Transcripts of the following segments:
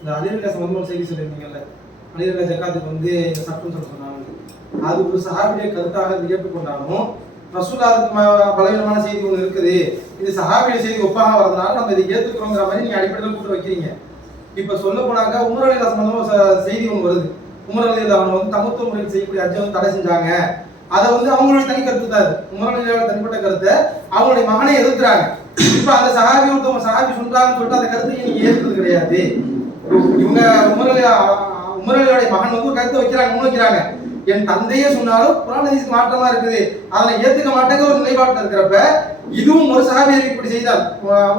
இந்த அலிரல்லா சம்பந்தமா செய்தி சொல்லியிருந்தீங்கல்ல? அலிரல்லா ஜக்காத்துக்கு வந்து சட்டம் சொல்ல சொன்னாங்க. அது ஒரு சஹாபியுடைய கருத்தாக ஏற்றுக்கொண்டாலும் ரசூலாவுக்கு பலவிதமான பலவீனமான செய்தி ஒன்று இருக்குது. இது சஹாபியுடைய செய்தி ஒப்பாக வரதுனால நம்ம இதை ஏற்றுக்கிறோங்கிற மாதிரி நீங்க அடிப்படையில் கூட்டு வைக்கிறீங்க. இப்ப சொல்ல போனாக்கா உமர் அலி சம்பந்தமா செய்தி ஒன்று வருது. உமர் அலி அவங்க வந்து தமத்துவ முறையில் செய்யக்கூடிய அஜை வந்து தடை செஞ்சாங்க. அதை வந்து அவங்களுடைய தனி கருத்து தான் உமர் அலியோட தனிப்பட்ட கருத்தை அவங்களுடைய மகனை எதிர்க்கிறாங்க. இப்ப அந்த சஹாபி ஒருத்தவங்க சஹாபி சொல்றாங்கன்னு சொல்லிட்டு அந்த கருத்தை நீங்க ஏற்றுறது கிடையாது. இவங்க உமர் அலி மகன் வந்து ஒரு கருத்தை வைக்கிறாங்க முன் வைக்கிறாங்க. என் தந்தையே சொன்னாலும் குரான் மாற்றமா இருக்குது. அதனை ஏத்துக்க மாட்டேங்க ஒரு நிலைப்பாட்டில் இருக்கிறப்ப இதுவும் ஒரு சகாபி இப்படி செய்தால்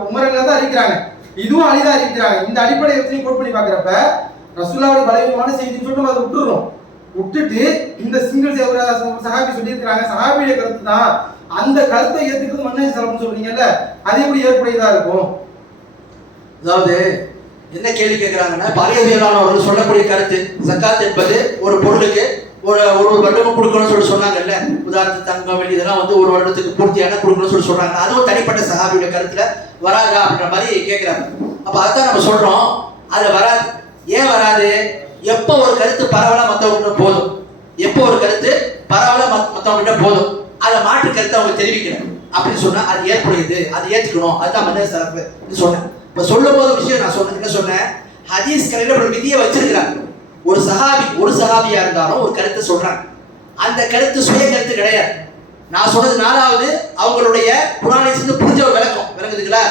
உமர் தான் அறிவிக்கிறாங்க இதுவும் அலிதான் அறிவிக்கிறாங்க இந்த அடிப்படையை வச்சு கோட் பண்ணி பாக்குறப்ப ரசுல்லாவோட பலவீனமான செய்தின்னு சொல்லிட்டு நம்ம அதை விட்டுறோம். விட்டுட்டு இந்த சிங்கிள் சஹாபி சொல்லியிருக்கிறாங்க. சஹாபியுடைய கருத்து தான். அந்த கருத்தை ஏத்துக்கிறது மன்னன் சலம்னு சொல்றீங்கல்ல? அது எப்படி ஏற்புடையதா இருக்கும்? அதாவது என்ன கேள்வி கேட்கிறாங்கன்னா பாலியவியலானவர்கள் சொல்லக்கூடிய கருத்து ஜக்காத் என்பது ஒரு பொருளுக்கு ஒரு ஒரு வருடமும் கொடுக்கணும்னு சொல்லி சொன்னாங்கல்ல. உதாரணத்துக்கு தங்கம் வெள்ளி இதெல்லாம் வந்து ஒரு வருடத்துக்கு பூர்த்தியான கொடுக்கணும்னு சொல்லி சொல்றாங்க அதுவும் தனிப்பட்ட சஹாபியுடைய கருத்துல வராதா அப்படின்ற மாதிரி கேட்கிறாங்க அப்ப அதான் நம்ம சொல்றோம். அது வராது. ஏன் வராது? எப்போ ஒரு கருத்து பரவலா மற்றவங்க போதும். எப்போ ஒரு கருத்து பரவலா மற்றவங்க போதும். அதை மாற்று கருத்தை அவங்க தெரிவிக்கணும் அப்படின்னு சொன்னா அது ஏற்புடையது. அது ஏத்துக்கணும். அதுதான் மன்னர் சிறப்பு சொன்னேன். இப்போ சொல்லும் போது விஷயம் நான் சொன்ன என்ன சொன்னேன்? ஹதீஸ் கலையில் ஒரு விதியை வச்சிருக்கிறாங்க. ஒரு சஹாபி ஒரு சஹாபியாக இருந்தாலும் ஒரு கருத்தை சொல்கிறாங்க அந்த கருத்து சுய கருத்து கிடையாது. நான் சொன்னது நாலாவது அவங்களுடைய புராணை சேர்ந்து புரிஞ்ச ஒரு விளக்கம். விளங்குதுங்களா?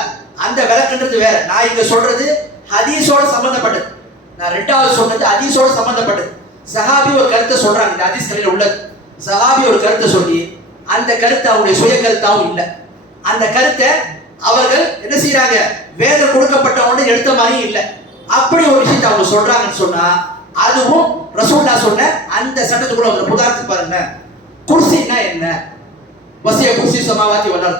அந்த விளக்கன்றது வேற. நான் இங்க சொல்றது ஹதீஸோட சம்பந்தப்பட்டது. நான் ரெண்டாவது சொன்னது ஹதீஸோட சம்பந்தப்பட்டது. சஹாபி ஒரு கருத்தை சொல்றாங்க. இந்த ஹதீஸ் கலையில் உள்ளது. சஹாபி ஒரு கருத்தை சொல்லி அந்த கருத்து அவங்களுடைய சுய கருத்தாவும் இல்லை. அந்த கருத்தை அவர்கள் என்ன செய்யறாங்க வேதம் கொடுக்கப்பட்டவங்க எடுத்த மாதிரி இல்லை. அப்படி ஒரு விஷயத்தை அவங்க சொல்றாங்கன்னு சொன்னா அதுவும் ரசூல்லா சொன்ன அந்த சட்டத்துக்குள்ள அவங்க உதாரணத்துக்கு பாருங்க. குர்சின்னா என்ன? வசிய குர்சி சமாவாத்தி வளர்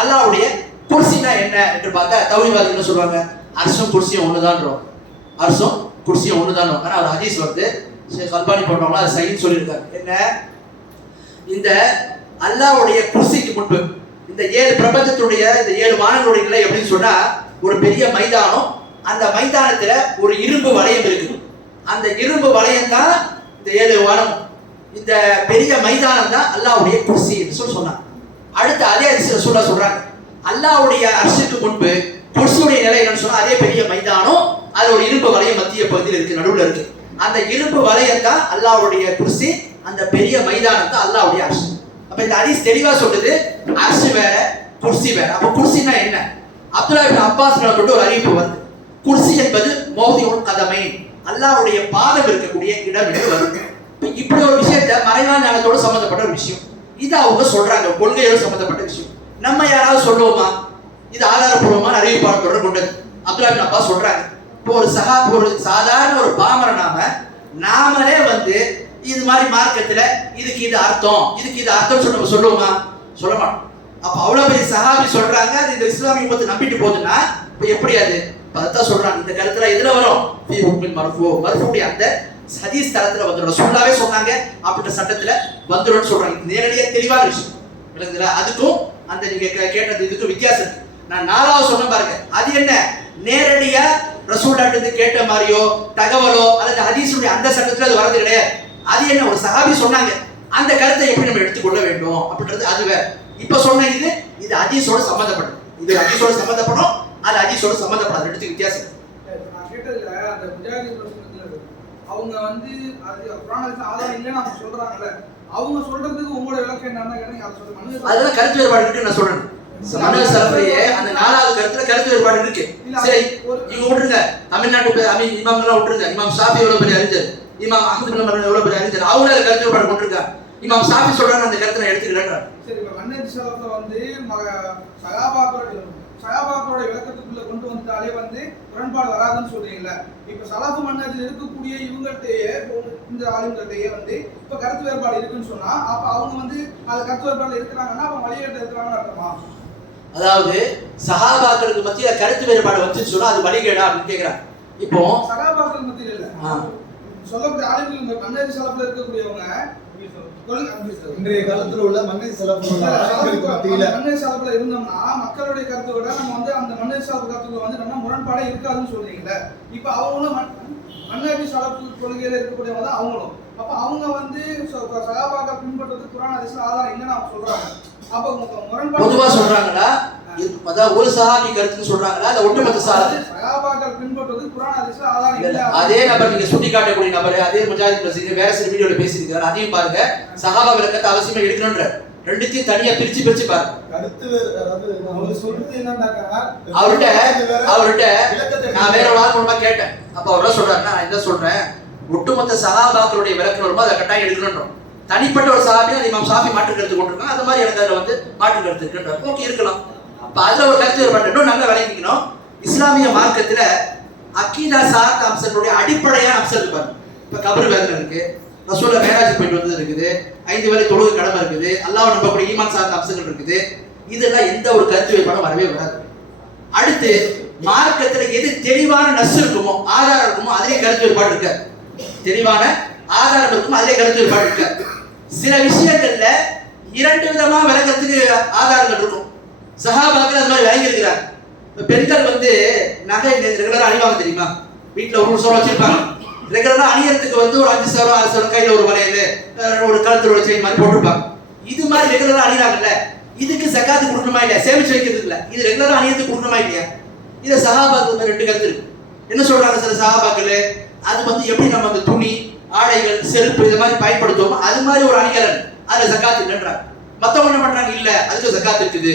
அல்லாவுடைய குர்சினா என்ன என்று பார்த்தா தௌஹீத்வாதிகள் என்ன சொல்லுவாங்க? அரசும் குர்சியும் ஒண்ணுதான்றோம். அரசும் குர்சியும் ஒண்ணுதான் ஆனா ஒரு ஹதீஸ் வந்து கல்பானி அல்பானி அதை சைன் சொல்லியிருக்காங்க. என்ன? இந்த அல்லாவுடைய குர்சிக்கு முன்பு இந்த ஏழு பிரபஞ்சத்துடைய இந்த ஏழு வானங்களுடைய நிலை எப்படின்னு சொன்னா ஒரு பெரிய மைதானம் அந்த மைதானத்துல ஒரு இரும்பு வளையம் இருக்குது. அந்த இரும்பு வளையம் தான் இந்த ஏழு வானம். இந்த பெரிய மைதானம் தான் அல்லாவுடைய குர்சி என்று சொல்லி சொன்னாங்க. அடுத்து அதே அரிசியில் சொல்ல சொல்றாங்க. அல்லாவுடைய அரசுக்கு முன்பு குர்சியுடைய நிலை என்னன்னு சொன்னா அதே பெரிய மைதானம் அது ஒரு இரும்பு வளையம் மத்திய பகுதியில் இருக்கு நடுவில் இருக்கு. அந்த இரும்பு வளையம் தான் அல்லாவுடைய குர்சி அந்த பெரிய மைதானம் தான் அல்லாவுடைய அரசு அப்ப இந்த அரிசி தெளிவா சொல்லுது அரசு வேற குர்சி வேற அப்ப குர்சினா என்ன? அப்துல்லா இப்னு அப்பாஸ் கொண்டு ஒரு அறிவிப்பு வருது. குர்சி என்பது மோதியுல் கதமை அல்லாஹ்வுடைய பாதம் இருக்கக்கூடிய இடம் என்று வருது. இப்படி ஒரு விஷயத்த மறைவான ஞானத்தோடு சம்பந்தப்பட்ட ஒரு விஷயம். இது அவங்க சொல்றாங்க கொள்கையோடு சம்பந்தப்பட்ட விஷயம். நம்ம யாராவது சொல்லுவோமா? இது ஆதாரப்பூர்வமான அறிவிப்பாளர்களோட கொண்டது. அப்துல்லா இப்னு அப்பாஸ் சொல்றாங்க. இப்போ ஒரு சகா ஒரு சாதாரண ஒரு பாமர நாம நாமளே வந்து இது மாதிரி மார்க்கத்துல இதுக்கு இது அர்த்தம் இதுக்கு இது அர்த்தம் சொல்லி நம்ம சொல்லுவோமா? சொல்ல மாட்டோம் அப்ப அவ்வளவு பெரிய சஹாபி சொல்றாங்க அது இந்த இஸ்லாமிய உம்மத்து நம்பிட்டு போகுதுன்னா இப்ப எப்படி அது? அதான் சொல்றாங்க. இந்த கருத்துல எதுல வரும்? ஃபீ ஹுக்மில் அந்த ஹதீஸ் தரத்துல வந்துடும் சொல்லாவே சொன்னாங்க. அப்படின்ற சட்டத்துல வந்துடும் சொல்றாங்க. நேரடியா தெளிவான விஷயம். விளங்குதுல அதுக்கும் அந்த நீங்க கேட்டது இதுக்கும் வித்தியாசம் இருக்கு. நான் நாலாவது சொன்ன பாருங்க. அது என்ன? நேரடியா ரசூல்லாட்டு கேட்ட மாதிரியோ தகவலோ அல்லது ஹதீஸுடைய அந்த சட்டத்துல அது வரது கிடையாது. அது என்ன? ஒரு சஹாபி சொன்னாங்க. அந்த கருத்தை எப்படி நம்ம எடுத்துக்கொள்ள வேண்டும் அப்படின்றது அது வேற. இப்ப சொன்ன இது இது ஹதீஸோட சம்பந்தப்பட்டது. இது ஹதீஸோட சம்பந்தப்படும் அது ஹதீஸோட சம்பந்தப்படாது ரெண்டுத்துக்கு வித்தியாசம். அவங்க வந்து அது குரான் ஆதாரம் இல்லைன்னு அவங்க சொல்றாங்கல்ல. அவங்க சொல்றதுக்கு உங்களோட விளக்கம் என்னன்னா கேட்டீங்க அதை சொல்லுங்க மனித அதுல கருத்து வேறுபாடு இருக்குன்னு நான் சொல்றேன். மன்னர் சரஃபையே அந்த நாலாவது கருத்துல கருத்து வேறுபாடு இருக்கு. சரி இவங்க விட்டுருங்க. தமிழ்நாட்டு பே- அமீன் இமாம்லாம் விட்டுருங்க. இமாம் ஷாஃபி எவ்வளவு பெரிய அறிஞர்? இமாம் அஹமது பின் எவ்வளவு பெரிய அறிஞர்? கருத்து வேறுபாடு கொண்டிருக்காங்க. இமாம் ஷாஃபி சொல்றாங்க அந்த நான் எடுத்துக்கிறேன் சரி இப்ப மன்னர் சலத்துல வந்து மக சகாபாக்களோட சகாபாக்களோட விளக்கத்துக்குள்ள கொண்டு வந்துட்டாலே வந்து முரண்பாடு வராதுன்னு சொல்றீங்கல்ல. இப்ப சலாஃபு மன்னத்தில் இருக்கக்கூடிய இவங்கள்ட்டயே இந்த ஆளுங்கள்ட்டயே வந்து இப்ப கருத்து வேறுபாடு இருக்குன்னு சொன்னா அப்ப அவங்க வந்து அந்த கருத்து வேறுபாடுல இருக்கிறாங்கன்னா அப்ப வழிகேட்ட இருக்கிறாங்கன்னு அர்த்தமா? அதாவது சஹாபாக்களுக்கு மத்தியில கருத்து வேறுபாடு வந்துச்சு சொன்னா அது வழிகேடா அப்படின்னு கேக்குறாங்க. இப்போ சகாபாக்கள் மத்தியில் இல்ல. சொல்லக்கூடிய ஆளுங்கள் இந்த மன்னர் சலப்புல இருக்கக்கூடியவங்க. இன்றைய காலத்துல உள்ள செலவு இருந்தோம்னா மக்களுடைய கருத்தை விட நம்ம வந்து அந்த மன்னர் சார்பு கருத்துக்கள் வந்து நம்ம முரண்பாடே இருக்காதுன்னு சொல்றீங்கல்ல? இப்ப அவங்களும் மன்னாடி சலப்பு கொள்கையில இருக்கக்கூடியவங்க தான் அவங்களும். அப்ப அவங்க வந்து ச- சகாபாக்கள் பின்பற்றுறது குரான் அதிசல ஆதாரம் இல்லைன்னு அவங்க சொல்றாங்க. அப்ப முரண்பாடு பொதுவா சொல்றாங்களா அதாவது ஒரு சஹாபி கருத்துன்னு சொல்றாங்களா? இல்ல ஒட்டுமொத்த சஹாபி? சகாபாக்கள் பின்பற்றுறது குரான் அதிசல ஆதாரம் இல்ல, இல்லை. அதே நபர் நீங்க சுட்டி காட்டக்கூடிய நபர் அதே முஜாஹித் பிரசிங்க வேற சில வீடியோல பேசியிருக்காரு அதையும் பாருங்க. சஹாபா விளக்கத்தை அவசியமா எடுக்கணும்ன்ற. ரெண்டுத்தையும் தனியா பிரிச்சு பிரிச்சு பாருங்க. அவர்கிட்ட அவர்கிட்ட நான் வேற ஒரு ஆள் மூலமா கேட்டேன். அப்ப அவர் சொல்றாருன்னா நான் என்ன சொல்றேன்? ஒட்டுமொத்த சஹாபாக்களுடைய விளக்கம் வரும்போது அதை கட்டாயம் எடுக்கணும்ன்றோம். தனிப்பட்ட ஒரு சஹாபி அது இமாம் ஷாஃபி மாற்று கருத்து கொண்டிருக்காங்க. அது மாதிரி எனக்கு அதுல வந்து மாற்று கருத்து இருக்குன்றார். ஓகே இருக்கலாம். அப்ப அதில் ஒரு கருத்து வேறுபாடு. இன்னும் நல்லா விளங்கிக்கணும் இஸ்லாமிய மார்க்கத்தில் அக்கீதா சார்ந்த அம்சங்களுடைய அடிப்படையான அம்சம் இருப்பாங்க இப்போ இப்ப கபர் வேதனை இருக்கு. ரசூல மேராஜ் போயிட்டு வந்தது இருக்குது. ஐந்து வேலை தொழுகு கடமை இருக்குது. அல்லாஹ் நம்பக்கூடிய ஈமான் சார்ந்த அம்சங்கள் இருக்குது. இதெல்லாம் எந்த ஒரு கருத்து வேறுபாடும் வரவே வராது. அடுத்து மார்க்கத்தில் எது தெளிவான நஸ் இருக்குமோ ஆதாரம் இருக்குமோ அதிலே கருத்து வேறுபாடு இருக்க. தெளிவான ஆதாரம் இருக்குமோ அதிலே கருத்து வேறுபாடு இருக்க. சில விஷயங்கள்ல இரண்டு விதமா விளக்கத்துக்கு ஆதாரங்கள் இருக்கும். சஹாபாக்கள் அது மாதிரி விளங்கி பெண்கள் வந்து நகை ரெகுலராக அணிவாங்க தெரியுமா? வீட்டில் ஒரு சவரம் வச்சிருப்பாங்க. ரெகுலரா அணியறதுக்கு வந்து ஒரு அஞ்சு சவரம் ஆறு சவரம் கையில ஒரு வளையல் ஒரு கழுத்தில் ஒரு செயின் மாதிரி போட்டிருப்பாங்க. இது மாதிரி ரெகுலராக அணிகிறாங்கல்ல இதுக்கு சக்காத்து கொடுக்கணுமா இல்லையா? சேமிச்சு வைக்கிறது இல்லை. இது ரெகுலராக அணியத்துக்கு கொடுக்கணுமா இல்லையா? இதை சகாபாக்கள் ரெண்டு கருத்து இருக்கு. என்ன சொல்றாங்க சில சகாபாக்கள்? அது வந்து எப்படி நம்ம அந்த துணி ஆடைகள் செருப்பு இது மாதிரி பயன்படுத்துவோமோ அது மாதிரி ஒரு அணிகலன் அதுல சக்காத்து இல்லைன்றாங்க. மத்தவங்க என்ன பண்றாங்க? இல்ல அதுக்கு சக்காத்து இருக்குது.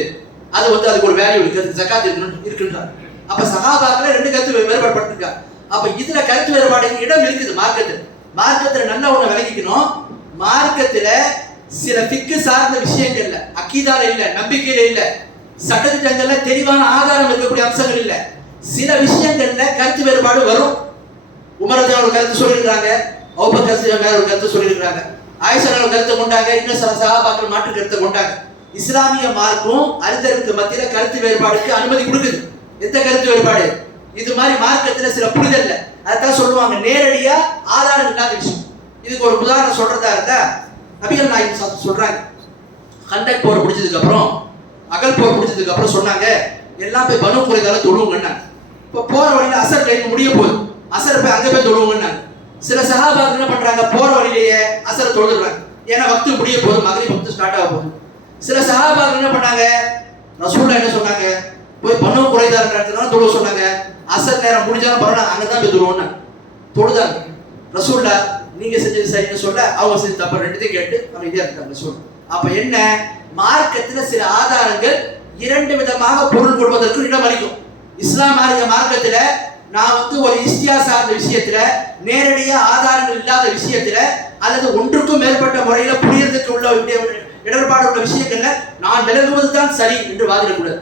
அது வந்து அதுக்கு ஒரு வேல்யூ இருக்கு. அதுக்கு சக்காத்து இருக்குன்னு அப்ப சகாபாக்கள் ரெண்டு கருத்து வே- வேறுபாடு அப்ப இதுல கருத்து வேறுபாடு இடம் இருக்குது மார்க்கத்தில் மார்க்கத்துல நல்லா ஒண்ணு விளங்கிக்கணும். மார்க்கத்துல சில திக்கு சார்ந்த விஷயங்கள்ல அக்கீதால இல்ல நம்பிக்கையில இல்ல சட்டத்திட்டங்கள்ல தெளிவான ஆதாரம் இருக்கக்கூடிய அம்சங்கள் இல்ல. சில விஷயங்கள்ல கருத்து வேறுபாடு வரும். உமரது ஒரு கருத்து சொல்லியிருக்காங்க அவுபக்கர் ஒரு கருத்து சொல்லியிருக்காங்க ஆயிஷா ஒரு கருத்தை கொண்டாங்க. இன்னும் சில சகாபாக்கள் மாற்று கருத்தை கொண்டாங்க. இஸ்லாமிய மார்க்கும் அறிஞருக்கு மத்தியில கருத்து வேறுபாடுக்கு அனுமதி கொடுக்குது. எந்த கருத்து வேறுபாடு? இது மாதிரி மார்க்கத்துல சில புரிதல்ல. அதான் சொல்லுவாங்க. நேரடியா ஆதாரம் இல்லாத விஷயம் இதுக்கு ஒரு உதாரணம் சொல்றதா இருந்தா நபிகள் நாயகம் சொல்றாங்க. கண்டக் போர் பிடிச்சதுக்கு அப்புறம் அகல் போர் பிடிச்சதுக்கு அப்புறம் சொன்னாங்க எல்லாம் போய் பனு குறைதால தொழுவுங்கன்னாங்க. இப்போ போற வழியில அசர் டைம் முடிய போகுது. அசர் போய் அங்க போய் தொழுவுங்கன்னாங்க. சில சகாபாக்கள் என்ன பண்றாங்க? போற வழியிலேயே அசரை தொழுதுறாங்க ஏன்னா வக்து முடிய போகுது மகளிர் வக்து ஸ்டார்ட் ஆக போகுது. சில சகாபாக்கள் என்ன பண்ணாங்க? ரசூல்லா என்ன சொன்னாங்க? போய் பண்ணவும் குறைதா இருக்கிற இடத்துல தொழுவ சொன்னாங்க. அசல் நேரம் முடிஞ்சாலும் பரவாயில்ல அங்கதான் போய் தொழுவோம்னாங்க தொழுதாங்க. ரசூல்லா நீங்க செஞ்சது சரின்னு சொல்ல அவங்க செஞ்சு தப்பு ரெண்டுத்தையும் கேட்டு அமைதியா இருக்காங்க ரசூல் அப்ப என்ன? மார்க்கத்துல சில ஆதாரங்கள் இரண்டு விதமாக பொருள் கொடுப்பதற்கு இடம் அளிக்கும். இஸ்லாம் மார்க்கத்துல நான் வந்து ஒரு இஸ்தியா சார்ந்த விஷயத்துல நேரடியா ஆதாரங்கள் இல்லாத விஷயத்துல அல்லது ஒன்றுக்கும் மேற்பட்ட முறையில புரியறதுக்கு உள்ள இடர்பாடு உள்ள விஷயங்கள்ல நான் விலகுவது தான் சரி என்று வாதிடக்கூடாது.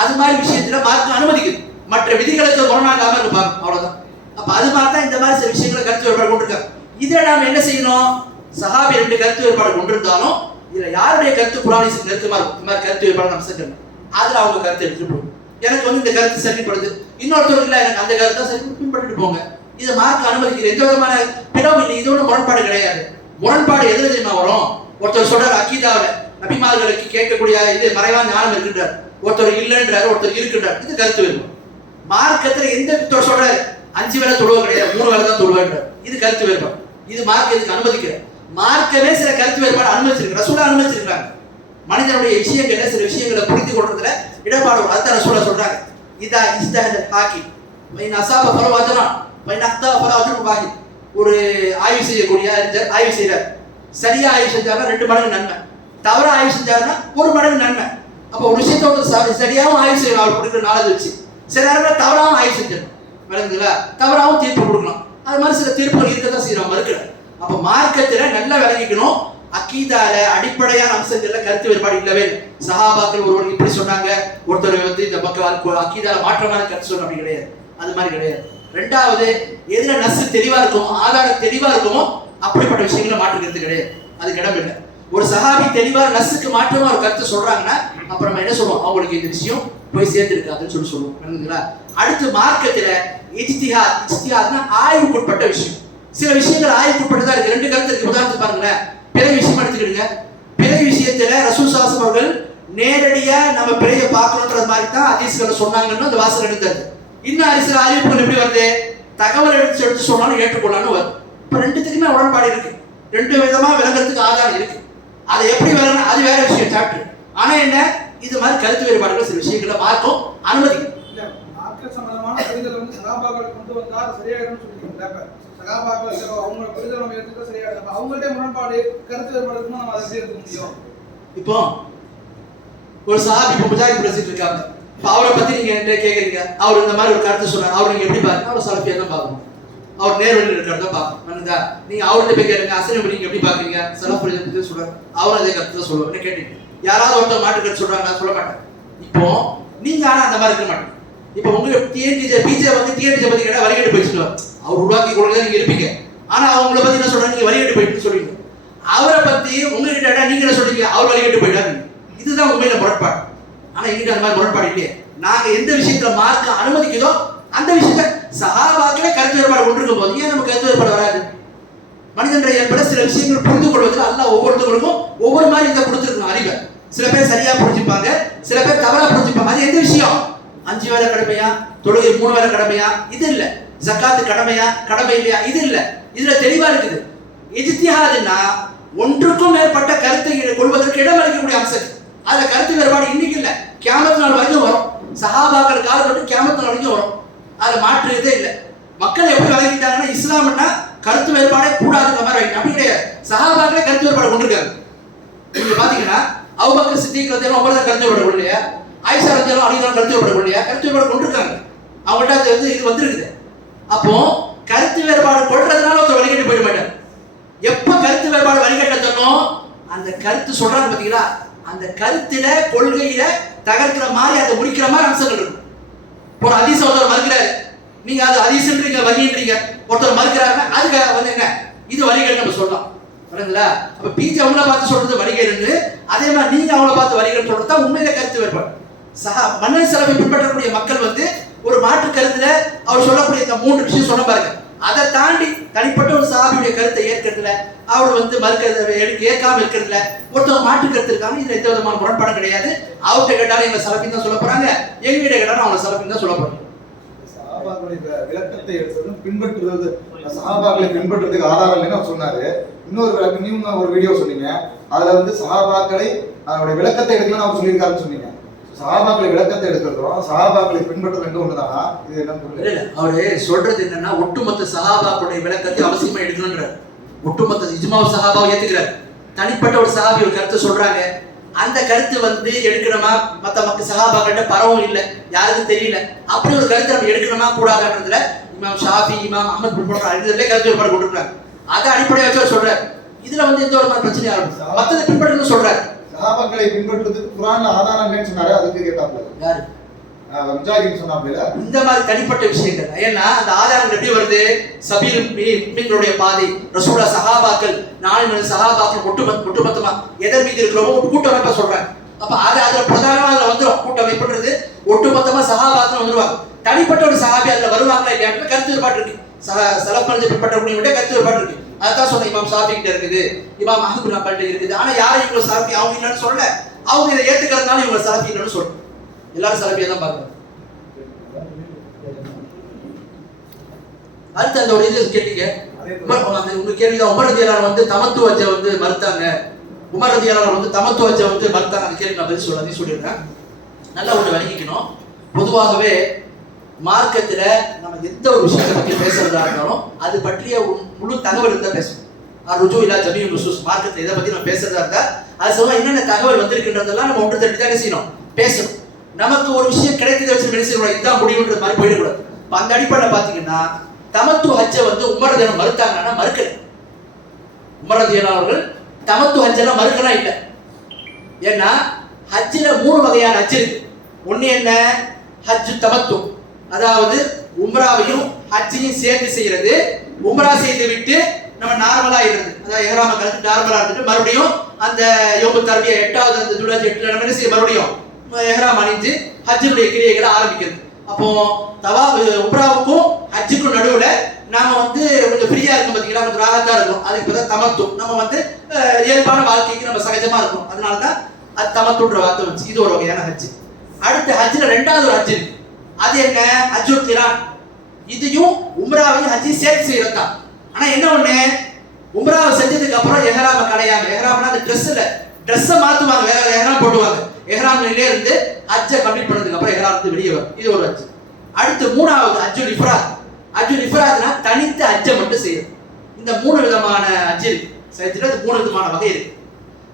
அது மாதிரி விஷயத்துல மார்க்கம் அனுமதிக்குது. மற்ற விதிகளுக்கு முரணாகாம இருப்பாங்க. அவ்வளவுதான். அப்ப அது மாதிரி தான் இந்த மாதிரி சில விஷயங்களை கருத்து வேறுபாடு கொண்டிருக்காங்க. இதை நாம என்ன செய்யணும்? சஹாபி ரெண்டு கருத்து வேறுபாடு கொண்டிருந்தாலும் இதுல யாருடைய கருத்து குரானி நெருக்கமா இருக்கும் இந்த மாதிரி கருத்து வேறுபாடு நம்ம செஞ்சோம் அதுல அவங்க கருத்து எடுத்துட்டு போகும் எனக்கு வந்து இந்த கருத்து சரிப்படுது. இன்னொருத்தர் இல்ல எனக்கு அந்த கருத்தை சரி பின்பற்றிட்டு போங்க. இதை மார்க் அனுமதிக்கிற எந்த விதமான பிளவு இல்லை. இது ஒன்றும் முரண்பாடு கிடையாது. முரண்பாடு எதுல தெரியுமா வரும்? ஒருத்தர் சொல்றாரு அக்கீதாவில் நபிமார்களுக்கு கேட்கக்கூடிய இது மறைவான ஞானம் இருக்கின்றார். ஒருத்தர் இல்லைன்றார் ஒருத்தர் இருக்கின்றார். இது கருத்து வேறுபாடு. மார்க்கத்தில் எந்த ஒருத்தர் சொல்றாரு? அஞ்சு வேலை தொழுவ கிடையாது மூணு வேலை தான் தொழுவேன்றார். இது கருத்து வேறுபாடு. இது மார்க் இதுக்கு அனுமதிக்கிற மார்க்கமே சில கருத்து வேறுபாடு அனுமதிச்சிருக்கு ரசூலா அனுமதிச்சிருக்காங்க மனிதனுடைய விஷயங்கள்ல சில விஷயங்களை புரிந்து கொள்றதுல இடர்பாடு அதுதான் அதான் ரசூலா சொல்றாங்க. இதா இஸ்தஹத ஹாக்கி பையன் அசாப பரவாஜனா பையன் அக்தா ஃபரவாஜன் பாக்கி ஒரு ஆய்வு செய்யக்கூடிய அறிஞர் ஆய்வு செய்யறார் சரியா ஆய்வு செஞ்சாருன்னா ரெண்டு மடங்கு நன்மை. தவற ஆய்வு செஞ்சாருன்னா ஒரு மடங்கு நன்மை. அப்போ ஒரு விஷயத்தோட சரியாகவும் சரியாவும் செய்யணும். அவர் கொடுக்குற நாலேஜ் வச்சு. சில நேரங்களில் தவறாகவும் ஆய்வு செஞ்சிடணும். விளங்குங்களா தவறாவும் தீர்ப்பு கொடுக்கணும். அது மாதிரி சில தீர்ப்புகள் இருக்கதான் செய்யணும் மறுக்கல. அப்போ மார்க்கத்தில் நல்லா விளங்கிக்கணும். அக்கீதால அடிப்படையான அம்சங்கள்ல கருத்து வேறுபாடு இல்லவே இல்லை. சஹாபாக்கள் ஒருவர் இப்படி சொன்னாங்க. ஒருத்தர் வந்து இந்த பக்கம் அக்கீதால மாற்றமான கருத்து சொன்ன அப்படி கிடையாது. அது மாதிரி கிடையாது. ரெண்டாவது எதுல நசு தெளிவா இருக்குமோ ஆதாரம் தெளிவா இருக்குமோ அப்படிப்பட்ட விஷயங்களை மாற்றுக்கிறது கிடையாது. அதுக்கு இடம் இல்லை. ஒரு சஹாபி தெளிவா நசுக்கு மாற்றமா ஒரு கருத்தை சொல்றாங்கன்னா அப்ப நம்ம என்ன சொல்லுவோம்? அவங்களுக்கு இந்த விஷயம் போய் சேர்ந்துருக்காதுன்னு சொல்லி சொல்லுவோம். அடுத்து மார்க்கத்துல இஜ்திஹா இஜ்திஹாத்னா ஆய்வுக்குட்பட்ட விஷயம். சில விஷயங்கள் ஆய்வுக்குட்பட்டதா இருக்கு. ரெண்டு கருத்து இருக்கு. உதாரணத்துக்கு பாருங்களேன். பிறை விஷயம் எடுத்துக்கிடுங்க. பிறகு விஷயத்துல ரசூல் சாசம் அவர்கள் நேரடியா நம்ம பிறைய பார்க்கணுன்றது மாதிரி தான் ஹதீஸ்களை சொன்னாங்கன்னு அந்த வாசல் எடுத்தாரு. இன்னும் அரசியல் அறிவிப்புகள் எப்படி வருது? தகவல் எடுத்து எடுத்து சொன்னாலும் ஏற்றுக்கொள்ளான்னு வருது. இப்போ ரெண்டுத்துக்குமே உடன்பாடு இருக்கு. ரெண்டு விதமா விளங்குறதுக்கு ஆதாரம் இருக்கு. அதை எப்படி விளங்கணும் அது வேற விஷயம் சாப்டர் ஆனா என்ன? இது மாதிரி கருத்து வேறுபாடுகள் சில விஷயங்களை மார்க்கும் அனுமதி. சம்பந்தமான புரிதல் வந்து சகாபாக்கள் கொண்டு வந்தா அது சரியாயிடும்னு சொல்லிருக்கீங்களா இப்ப சகாபாக்கள் சில அவங்களோட புரிதல் நம்ம எடுத்துக்க சரியாயிடும். அவங்கள்ட்ட முரண்பாடு கருத்து வேறுபாடு நம்ம அதை எப்படி எடுத்துக்க முடியும்? இப்போ ஒரு சாபி இப்போ முஜாஹித் பேசிட்டு இருக்காங்க. அவரை பத்தி நீங்க என்கிட்ட கேக்குறீங்க? அவர் இந்த மாதிரி ஒரு கருத்து சொன்னார். அவர் நீங்க எப்படி பாருங்க அவர் சலப்பியா தான் பார்க்கணும்? அவர் நேர்வழியில் இருக்கிறத பார்க்கணும். என்னதா நீங்க அவர்கிட்ட போய் கேளுங்க. அசனை நீங்க எப்படி பாக்குறீங்க சலஃப் பத்தி சொல்றாரு. அவர் அதே கருத்து தான் சொல்லுவாங்க கேட்டீங்க? யாராவது ஒருத்தர் மாட்டு கருத்து சொல்றாங்க நான் சொல்ல மாட்டேன் இப்போ நீங்க ஆனா அந்த மாதிரி இருக்க மாட்டேன் இப்போ உங்களுக்கு டிஎன்டிஜே பிஜே வந்து டிஎன்டிஜே பத்தி கேட்டா வழிகட்டு போயிட்டு அவர் உருவாக்கி கொடுக்க நீங்க இருப்பீங்க ஆனா அவங்கள பத்தி என்ன சொல்றாங்க? நீங்க வழிகட்டு போயிட்டு சொல்றீங்க. அவரை பத்தி உங்ககிட்ட நீங்க என்ன சொல்றீங்க? அவர் வரிகட்டு போயிட்டாரு இதுதான் உண்மையில முரட்பாடு ஆனா எங்கிட்ட அந்த மாதிரி முரண்பாடு இல்லையே. நாங்க எந்த விஷயத்துல மார்க்க அனுமதிக்குதோ அந்த விஷயத்த சகாபாக்களே கருத்து வேறுபாடு கொண்டிருக்கும் போது ஏன் நம்ம கருத்து வேறுபாடு வராது? மனிதன்ற ஏற்பட சில விஷயங்கள் புரிந்து கொள்வதில் அல்லாஹ் ஒவ்வொருத்தவங்களுக்கும் ஒவ்வொரு மாதிரி இதை கொடுத்துருக்கோம் அறிவை. சில பேர் சரியா புரிஞ்சுப்பாங்க சில பேர் தவறா புரிஞ்சுப்பாங்க. அது எந்த விஷயம்? அஞ்சு வேலை கடமையா? தொழுகை மூணு வேலை கடமையா? இது இல்ல. ஜக்காத்து கடமையா? கடமை இல்லையா? இது இல்ல. இதுல தெளிவா இருக்குது. இஜ்திஹாதுன்னா ஒன்றுக்கும் மேற்பட்ட கருத்தை கொள்வதற்கு இடம் அளிக்கக்கூடிய அம்சம் அதில் கருத்து வேறுபாடு இன்னைக்கு இல்ல. கேமத்து நாள் வரைக்கும் வரும். சஹாபாக்கள் காலம் கேமத்து நாள் வரைக்கும் வரும். அதுல மாற்று இதே இல்ல. மக்கள் எப்படி வழங்கிட்டாங்கன்னா இஸ்லாம்னா கருத்து வேறுபாடே கூடாதுங்கிற மாதிரி வைக்கணும். அப்படி கிடையாது. சஹாபாக்களே கருத்து வேறுபாடு கொண்டிருக்காங்க. நீங்க பாத்தீங்கன்னா அவுபக்கர் சித்திக் ரத்தியம் ஒவ்வொரு கருத்து வேறுபாடு கொள்ளையா ஆயிஷா ரத்தியம் அலிதான் கருத்து வேறுபாடு கொள்ளையா கருத்து வேறுபாடு கொண்டிருக்காங்க. அவங்கள்ட்ட அது வந்து இது வந்திருக்குது. அப்போ கருத்து வேறுபாடு கொள்றதுனால ஒருத்தர் வழிகட்டு போயிட மாட்டார். எப்ப கருத்து வேறுபாடு வழிகட்ட சொன்னோம் அந்த கருத்து சொல்றாங்க பாத்தீங்களா? அந்த கருத்துல கொள்கையில தகர்க்கிற மாதிரி அதை முடிக்கிற மாதிரி அம்சங்கள் இருக்கும். இப்போ ஒரு அதிசம் ஒருத்தர் மறுக்கிறாரு. நீங்க அது அதிசன்றீங்க வரின்றீங்க ஒருத்தர் மறுக்கிறாருன்னா அதுக்கு வந்து என்ன? இது வரிகள் நம்ம சொல்லலாம். வரங்களா அப்ப பிஜி அவங்கள பார்த்து சொல்றது வரிகள் அதே மாதிரி நீங்க அவங்கள பார்த்து வரிகள் சொல்றது தான் உண்மையில கருத்து வேறுபாடு. சக மன்னர் செலவை பின்பற்றக்கூடிய மக்கள் வந்து ஒரு மாற்று கருத்துல அவர் சொல்லக்கூடிய இந்த மூன்று விஷயம் சொன்ன பாருங்க. அதை தாண்டி தனிப்பட்ட ஒரு சாபியுடைய கருத்தை ஏற்கிறதுல அவர் வந்து மறுக்கிறத எடுக்க ஏற்காம இருக்கிறதுல ஒருத்தவங்க மாற்று கருத்து இருக்காங்க இதுல எந்த விதமான முரண்பாடும் கிடையாது. அவர்கிட்ட கேட்டாலும் எங்க சலப்பின்னு தான் சொல்ல போறாங்க எங்ககிட்ட கேட்டாலும் அவங்க சலப்பின்னு தான் சொல்ல போறாங்க சஹாபாக்களுடைய வி- விளக்கத்தை எடுத்ததும் பின்பற்றுவது சஹாபாக்களை பின்பற்றுறதுக்கு ஆதாரம் இல்லைன்னு அவர் சொன்னாரு. இன்னொரு விளக்கம் நீங்க ஒரு வீடியோ சொன்னீங்க. அதுல வந்து சஹாபாக்களை அதனுடைய விளக்கத்தை எடுக்கணும்னு அவர் சொல்லியிருக்காருன்னு சொன்னீங்க. சஹாபாக்களை விளக்கத்தை எடுக்கிறதும் சகாபாக்களை பின்பற்ற வேண்டும் ஒண்ணுதான்? இது என்ன புரியல அவரு சொல்றது என்னன்னா ஒட்டுமொத்த சகாபாக்களுடைய விளக்கத்தை அவசியமா எடுக்கணும்ன்றார். ஒட்டுமொத்த இஜ்மாவ் சகாபாவை ஏத்துக்கிறார். தனிப்பட்ட ஒரு சகாபி ஒரு கருத்தை சொல்றாங்க. அந்த கருத்து வந்து எடுக்கணுமா? மத்த மக்கள் சகாபாக்கிட்ட பரவும் இல்லை. யாருக்கும் தெரியல. அப்படி ஒரு கருத்தை நம்ம எடுக்கணுமா? கூடாதுன்றதுல இமாம் ஷாஃபி இமாம் அகமது பின் போன்ற அறிஞர்களே கருத்து வேறுபாடு கொண்டிருக்காங்க அதை அடிப்படையாக வச்சு சொல்றாரு. இதுல வந்து எந்த ஒரு மாதிரி பிரச்சனையும் ஆரம்பிச்சு மத்ததை பின்பற்றணும்னு சொல்றாரு. சஹாபாக்களை பின்பற்றுறதுக்கு குரான்ல ஆதாரம் இல்லைன்னு சொன்னாரு அதுக்கு கேட்டாப்ல யாரு? அஹ் முஜாஹித் சொன்னாப்ல இந்த மாதிரி தனிப்பட்ட விஷயங்கள். ஏன்னா அந்த ஆதாரங்கள் எப்படி வருது? சபீர் மீன்களுடைய பாதை. ரசூலா சஹாபாக்கள் நாலு மணி சஹாபாக்கள் ஒட்டுமொத்த ஒட்டுமொத்தமா எதன் மீது இருக்கிறோமோ ஒரு கூட்டமைப்பா சொல்றாங்க. அப்ப அது அதுல பிரதானமா அதுல வந்துரும். கூட்டமைப்புன்றது ஒட்டுமொத்தமா சஹாபாக்கள் வந்துருவாங்க. தனிப்பட்ட ஒரு சஹாபி அதுல வருவாங்களா இல்லையான்னு கருத்து வேறுபாடு இருக்கு. சலப்பஞ்சு பின்பற்றக்கூடிய கருத்து வேறுபாடு இருக்கு. அதான் சொன்ன இமாம் ஷாஃபி இருக்குது. இமாம் அஹமது நம்பல்கிட்ட இருக்குது. ஆனா யாரும் இவங்களை சாஃபி அவங்க இல்லைன்னு சொல்லல. அவங்க இதை ஏத்துக்கிறதுனால இவங்களை சாஃபி இல்லைன்னு சொல்றோம் எல்லாரும் சலப்பியை தான் பார்க்கணும். அடுத்து அந்த ஒரு இது கேட்டீங்க. உங்களுக்கு உங்க கேள்விதான். உமர் ரதியலார் வந்து தமத்துவத்தை வந்து மறுத்தாங்க. உமர் ரதியலார் வந்து தமத்துவத்தை வந்து மறுத்தாங்க. அந்த கேள்வி நான் பதில் சொல்ல சொல்லியிருக்கேன் சொல்லிடுறேன். நல்லா ஒன்று விளங்கிக்கணும். பொதுவாகவே மார்க்கத்துல நம்ம எந்த ஒரு விஷயத்தை பற்றி பேசுறதா இருந்தாலும் அது பற்றிய முழு தகவல் இருந்தால் பேசணும் ருஜு இல்லா ஜமீன் ருசூஸ் மார்க்கத்தில் இதை பத்தி நம்ம பேசுறதா இருந்தா அது சொல்ல என்னென்ன தகவல் வந்திருக்கின்றதெல்லாம் நம்ம ஒன்று தட்டி தான் செய்யணும். பேசணும். நமக்கு ஒரு விஷயம் கிடைக்கிறத வச்சு நினைச்சிடக்கூடாது இதுதான் முடிவுன்ற மாதிரி போயிடக்கூடாது. இப்போ அந்த அடிப்படையில் பார்த்தீங்கன்னா தமத்து ஹஜ்ஜை வந்து உமர் தினம் மறுத்தாங்கன்னா மறுக்கல. உமர் அவர்கள் தமத்து ஹஜ்ஜெல்லாம் மறுக்கலாம் இல்லை. ஏன்னா ஹஜ்ஜில் மூணு வகையான ஹஜ் இருக்கு. ஒன்று என்ன? ஹஜ் தமத்து அதாவது உம்ராவையும் ஹஜ்ஜையும் சேர்த்து செய்யறது உம்ரா செய்து விட்டு நம்ம நார்மலா இருந்தது. அதாவது எஹராம கலந்து நார்மலா இருந்துட்டு மறுபடியும் அந்த யோபு தரபிய எட்டாவது அந்த துலாஜ் எட்டுல நம்ம என்ன செய்ய மறுபடியும் எஹ்ராம் அணிஞ்சு ஹஜ்ஜினுடைய கிரியைகளை ஆரம்பிக்கிறது. அப்போ தவா உம்ராவுக்கும் ஹஜ்ஜுக்கும் நடுவுல நாம வந்து கொஞ்சம் ஃப்ரீயா இருக்கும் பாத்தீங்களா? கொஞ்சம் ராகத்தா இருக்கும். அதுக்கு பார்த்தா தான் தமத்து நம்ம வந்து இயல்பான வாழ்க்கைக்கு நம்ம சகஜமா இருக்கும். அதனால தான் அது தமத்துன்ற வார்த்தை வச்சு இது ஒரு வகையான ஹஜ்ஜு. அடுத்து ஹஜ்ஜில் ரெண்டாவது ஒரு ஹஜ்ஜு இருக்கு. அது என்ன? ஹஜ்ஜு கிரான். இதையும் உம்ராவையும் ஹஜ்ஜி சேர்த்து செய்யறது தான் ஆனா என்ன ஒண்ணு? உம்ராவை செஞ்சதுக்கு அப்புறம் எஹராம கடையாம எஹராம்னா அந்த ட்ரெஸ்ல ட்ரெஸ்ஸை மாத்துவாங்க. வேற வேற எஹராம் போடுவாங்க. எஹராம் நிலையிலே இருந்து ஹஜ்ஜை கம்ப்ளீட் பண்ணதுக்கு அப்புறம் எஹராம் வெளியே வரும். இது ஒரு ஹஜ் அடுத்து மூணாவது அஜுல் இஃப்ராத். அஜுல் இஃப்ராத்னா தனித்து ஹஜ்ஜை மட்டும் செய்யும் இந்த மூணு விதமான ஹஜ் இருக்கு. சைத்துல மூணு விதமான வகை இருக்கு.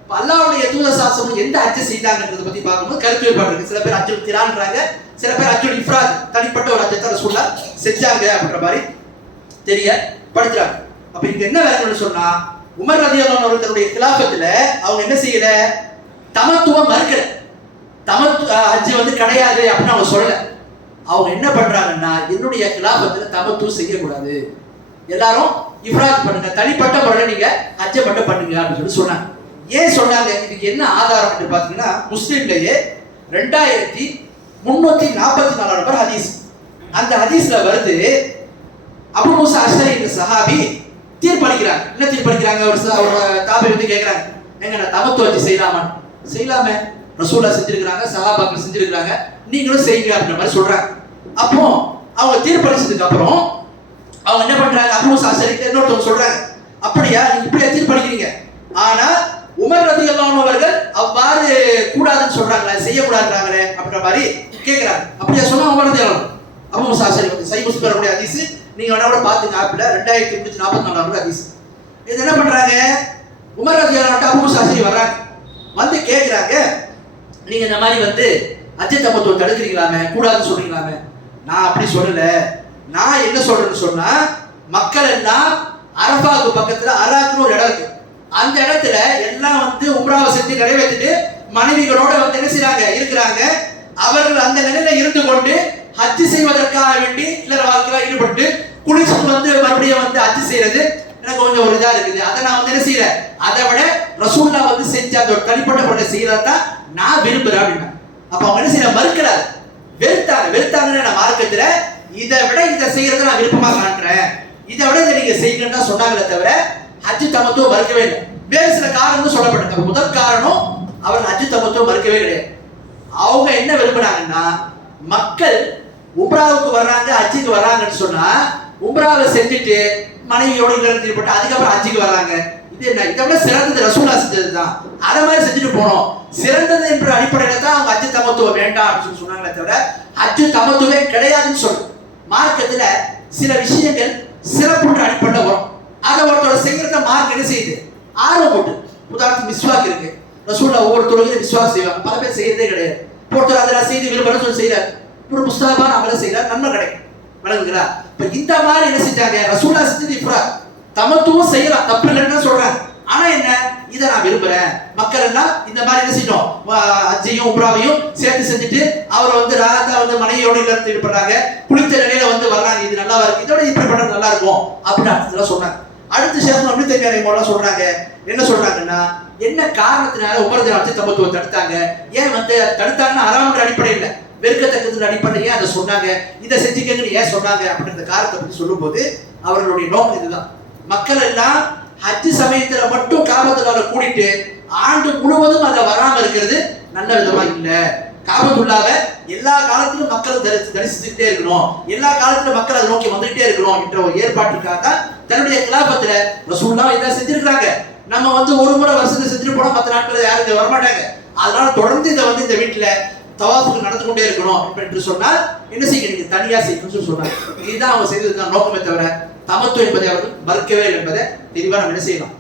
இப்ப தூத சாசனம் எந்த ஹஜ்ஜை செய்தாங்கன்றத பத்தி பார்க்கும்போது கருத்து வேறுபாடு இருக்கு. சில பேர் அஜுல் திரான்றாங்க சில பேர் அஜுல் இஃப்ராத் தனிப்பட்ட ஒரு அஜத்தை தான் சொல்ல செஞ்சாங்க அப்படின்ற மாதிரி தெரிய படுத்துறாங்க. அப்ப இங்க என்ன வேலைன்னு சொன்னா உமர் ரதியல்லாஹு அவர்களுடைய கிலாபத்துல அவங்க என்ன செய்யல? தமத்துவம் மறுக்கல. தமத்து அஜி வந்து கிடையாது அப்படின்னு அவங்க சொல்லல. அவங்க என்ன பண்றாங்கன்னா என்னுடைய கிலாபத்துல தமத்துவம் செய்யக்கூடாது. எல்லாரும் இஃப்ராத் பண்ணுங்க. தனிப்பட்ட முறையில் நீங்க ஹஜ்ஜை மட்டும் பண்ணுங்க அப்படின்னு சொல்லி சொன்னாங்க. ஏன் சொன்னாங்க? இதுக்கு என்ன ஆதாரம் அப்படின்னு பாத்தீங்கன்னா முஸ்லீம்லயே ரெண்டாயிரத்தி முன்னூத்தி நாற்பத்தி நாலு நம்பர் ஹதீஸ். அந்த ஹதீஸ்ல வருது அபு மூசா அஷ்டரி சஹாபி தீர்ப்பளிக்கிறாங்க என்ன தீர்ப்பளிக்கிறாங்க? ஒரு ச- தாபி வந்து கேட்கிறாங்க எங்க நான் தமத்து வச்சு செய்யலாமா? செய்யலாமே. ரசூலா செஞ்சிருக்கிறாங்க சஹாபாக்கள் செஞ்சிருக்கிறாங்க. நீங்களும் செய்யுங்க அப்படின்ற மாதிரி சொல்றாங்க. அப்போ அவங்க தீர்ப்பளிச்சதுக்கு அப்புறம் அவங்க என்ன பண்றாங்க? அபு மூசா அஷ்டரி இன்னொருத்தவங்க சொல்றாங்க. அப்படியா நீங்க இப்படியா தீர்ப்பளிக்கிறீங்க? ஆனா உமர் ரதி அவர்கள் அவ்வாறு கூடாதுன்னு சொல்றாங்களே? செய்யக்கூடாதுன்றாங்களே அப்படின்ற மாதிரி கேட்கிறாங்க அப்படியா சொன்னா உமர் ரதி அபு மூசா சரி சை முஸ்லிம் வரக்கூடிய அதிசு நீங்க வேணா கூட பாத்துங்க ஆப்பில் ரெண்டாயிரத்தி முன்னூத்தி நாற்பத்தி நாலாவது அதிசு இது என்ன பண்றாங்க? உமர் ரதி அபு மூசா சரி வர்றாங்க. வந்து கேட்கிறாங்க நீங்க இந்த மாதிரி வந்து அஜய் தமத்துவம் தடுக்கிறீங்களாமே கூடாதுன்னு சொல்றீங்களாமே? நான் அப்படி சொல்லல. நான் என்ன சொல்றேன்னு சொன்னா மக்கள் எல்லாம் அரபாக்கு பக்கத்துல அராக்குன்னு ஒரு இடம் இருக்கு. அந்த இடத்துல எல்லாம் வந்து உம்ராவை செஞ்சு நிறைவேற்றிட்டு மனைவிகளோட வந்து என்ன செய்யறாங்க இருக்கிறாங்க. அவர்கள் அந்த நிலையில இருந்து கொண்டு ஹஜ் செய்வதற்காக வேண்டி இல்லற வாழ்க்கையில ஈடுபட்டு குளிச்சுட்டு வந்து மறுபடியும் வந்து ஹஜ் செய்யறது எனக்கு கொஞ்சம் ஒரு இதா இருக்குது. அதை நான் வந்து என்ன செய்யறேன் அதை விட ரசூல்லா வந்து செஞ்ச அந்த ஒரு தனிப்பட்ட முறையில் செய்யறதான் நான் விரும்புறேன் அப்படின்னா அப்ப அவங்க என்ன செய்யற மறுக்கிறாரு வெறுத்தாங்க. வெறுத்தாங்கன்னு நான் மார்க்கத்துல? இதை விட இதை செய்யறதை நான் விருப்பமா காட்டுறேன் இதை விட இதை நீங்க செய்யணும்னு தான் சொன்னாங்களே தவிர ஹஜ் தமத்துவம் மறுக்கவே இல்லை. வேறு சில காரணமும் சொல்லப்பட்டது முதல் காரணம் அவர் ஹஜ் தமத்துவம் மறுக்கவே கிடையாது. அவங்க என்ன விரும்புறாங்கன்னா மக்கள் உம்ராவுக்கு வர்றாங்க ஹஜ்ஜுக்கு வர்றாங்கன்னு சொன்னா உம்ராவை செஞ்சுட்டு மனைவியோட இல்லறத்தில் போட்டு அதுக்கப்புறம் அச்சிக்கு வர்றாங்க. இது என்ன? இதை விட சிறந்தது ரசூலா செஞ்சது தான். அதை மாதிரி செஞ்சுட்டு போனோம். சிறந்தது என்ற அடிப்படையில தான் அவங்க ஹஜ்ஜு தமத்துவம் வேண்டாம் அப்படின்னு சொன்னாங்களே தவிர ஹஜ்ஜு தமத்துவே கிடையாதுன்னு சொல்லு. மார்க்கத்துல சில விஷயங்கள் சிறப்புன்ற அடிப்படையில் வரும். அதை ஒருத்தோட செய்யறத மார்க் என்ன செய்யுது? ஆர்வம் போட்டு உதாரணத்துக்கு மிஸ்வாக் இருக்கு. ரசூல்லா ஒவ்வொரு தொழுகையிலும் விஸ்வாஸ் செய்வாங்க. பல பேர் செய்யறதே கிடையாது. ஒருத்தர் அதில் செய்து விரும்பணும் சொல்லி செய்கிறார் ஒரு முஸ்தாபான் அமல செய்கிறார் நன்மை கிடைக்கும். வழங்குங்களா இப்போ இந்த மாதிரி என்ன செஞ்சாங்க? ரசூலா செஞ்சது இப்போ தமத்துவம் செய்யலாம். தப்பு இல்லைன்னு சொல்கிறாங்க ஆனா என்ன? இதை நான் விரும்புறேன். மக்கள் எல்லாம் இந்த மாதிரி என்ன செய்யணும்? வா- உப்ராவையும் சேர்த்து செஞ்சுட்டு அவரை வந்து ராதா வந்து மனைவியோட இல்லறத்தில் பண்ணுறாங்க குளித்த நிலையில வந்து வர்றாங்க. இது நல்லா இருக்கு. இதோட இப்படி பண்ணுறது நல்லா இருக்கும். அப்படின்னு அடுத்ததெல்லாம் சொன்னாங்க. அடுத்து சேர்ந்து அப்படி தெரியாத போலாம் சொல்றாங்க. என்ன சொல்றாங்கன்னா என்ன காரணத்தினால உமரஜன் வச்சு தமத்துவம் தடுத்தாங்க? ஏன் வந்து தடுத்தாங்கன்னா அறாமன்ற அடிப்படையில் வெறுக்கத்தக்கது அடிப்படையில் ஏன் அதை சொன்னாங்க? இதை செஞ்சுக்கங்கன்னு ஏன் சொன்னாங்க? அப்படின்ற காரணத்தை பற்றி சொல்லும்போது அவர்களுடைய நோக்கம் இதுதான். மக்கள் எல்லாம் ஹஜ்ஜு சமயத்துல மட்டும் காபத்துள்ளால கூட்டிட்டு ஆண்டு முழுவதும் அதை வராம இருக்கிறது நல்ல விதமா இல்லை. காபத்துள்ளாவ எல்லா காலத்திலும் மக்கள் தரிசி தரிசிச்சுக்கிட்டே இருக்கணும். எல்லா காலத்திலும் மக்கள் அதை நோக்கி வந்துகிட்டே இருக்கணும் என்ற ஒரு ஏற்பாட்டுக்காக தான் தன்னுடைய கிலாபத்துல ரசூல்லா இதை செஞ்சிருக்காங்க நம்ம வந்து ஒரு முறை வருஷத்தை செஞ்சுட்டு போனா பத்து நாட்கள் யாரும் இதை வரமாட்டாங்க. அதனால தொடர்ந்து இதை வந்து இந்த வீட்டுல தவாஃபுக்கு நடந்து கொண்டே இருக்கணும் என்று சொன்னால் என்ன செய்ய நீங்க தனியா செய்யணும்னு சொல்லி சொன்னாங்க. இதுதான் அவங்க செய்ததுதான் நோக்கமே தவிர தமத்துவம் என்பதை அவர்கள் மறுக்கவே இல்லை என்பதை தெளிவா நம்ம என்ன செய்யலாம்?